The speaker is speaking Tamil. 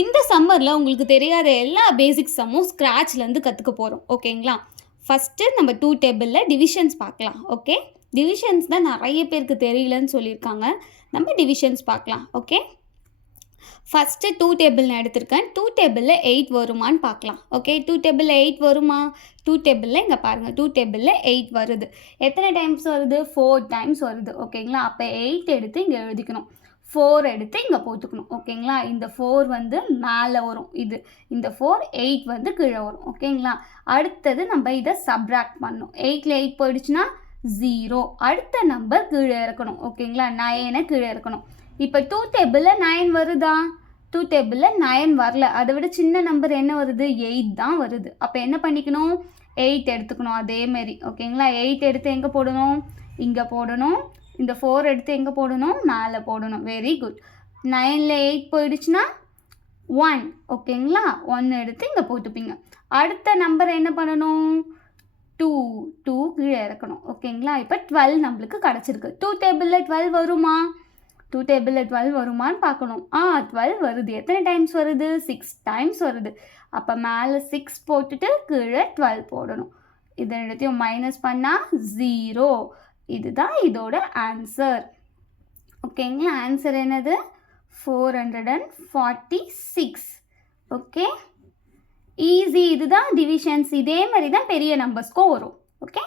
இந்த சம்மரில் உங்களுக்கு தெரியாத எல்லா பேசிக் சம்மும் ஸ்க்ராட்ச்லேருந்து கற்றுக்க போகிறோம் ஓகேங்களா. ஃபஸ்ட்டு நம்ம 2 டேபிளில் டிவிஷன்ஸ் பார்க்கலாம். ஓகே, டிவிஷன்ஸ் தான் நிறைய பேருக்கு தெரியலன்னு சொல்லியிருக்காங்க. நம்ம டிவிஷன்ஸ் பார்க்கலாம். ஓகே, ஃபஸ்ட்டு 2 டேபிள் நான் எடுத்திருக்கேன். 2 டேபிளில் 8 வருமானு பார்க்கலாம். ஓகே, 2 டேபிளில் 8 வருமா? 2 டேபிளில் இங்கே பாருங்கள், 2 டேபிளில் 8 வருது. எத்தனை டைம்ஸ் வருது? 4 டைம்ஸ் வருது. ஓகேங்களா, அப்போ 8 எடுத்து இங்கே எழுதிக்கணும், 4 எடுத்து இங்கே போட்டுக்கணும். ஓகேங்களா, இந்த 4 வந்து மேலே வரும், இந்த 4 8 வந்து கீழே வரும். ஓகேங்களா, அடுத்தது நம்ம இதை சப்ராக்ட் பண்ணணும். 8ல் 8 போயிடுச்சுன்னா 0. அடுத்த நம்பர் கீழே இறக்கணும். ஓகேங்களா, 9 கீழே இறக்கணும். இப்போ 2 டேபிளில் 9 வருதா? 2 டேபிளில் 9 வரல. அதை விட சின்ன நம்பர் என்ன வருது? 8 தான் வருது. அப்போ என்ன பண்ணிக்கணும்? 8 எடுத்துக்கணும் அதேமாரி. ஓகேங்களா, 8 எடுத்து எங்கே போடணும்? இங்கே போடணும். இந்த 4 எடுத்து எங்கே போடணும்? மேலே போடணும். Very good. 9ல் 8 போயிடுச்சுன்னா 1. ஓகேங்களா, 1 எடுத்து இங்கே போட்டுப்பீங்க. அடுத்த நம்பர் என்ன பண்ணணும்? 2 கீழே இறக்கணும். ஓகேங்களா, இப்போ 12 நம்மளுக்கு கிடச்சிருக்கு. 2 டேபிளில் 12 வருமா? 2 டேபிளில் 12 வருமானு பார்க்கணும். 12 வருது. எத்தனை டைம்ஸ் வருது? 6 டைம்ஸ் வருது. அப்போ மேலே 6 போட்டுட்டு கீழே 12 போடணும். இதை எடுத்தையும் மைனஸ் பண்ணால் 0. இதுதான் இதோட ஆன்சர். ஓகேங்களா, ஆன்சர் என்னது? 446. Okay, easy. இதுதான் டிவிஷன்ஸ். இதே மாதிரி தான் பெரிய நம்பர்ஸ்க்கும் வரும். ஓகே.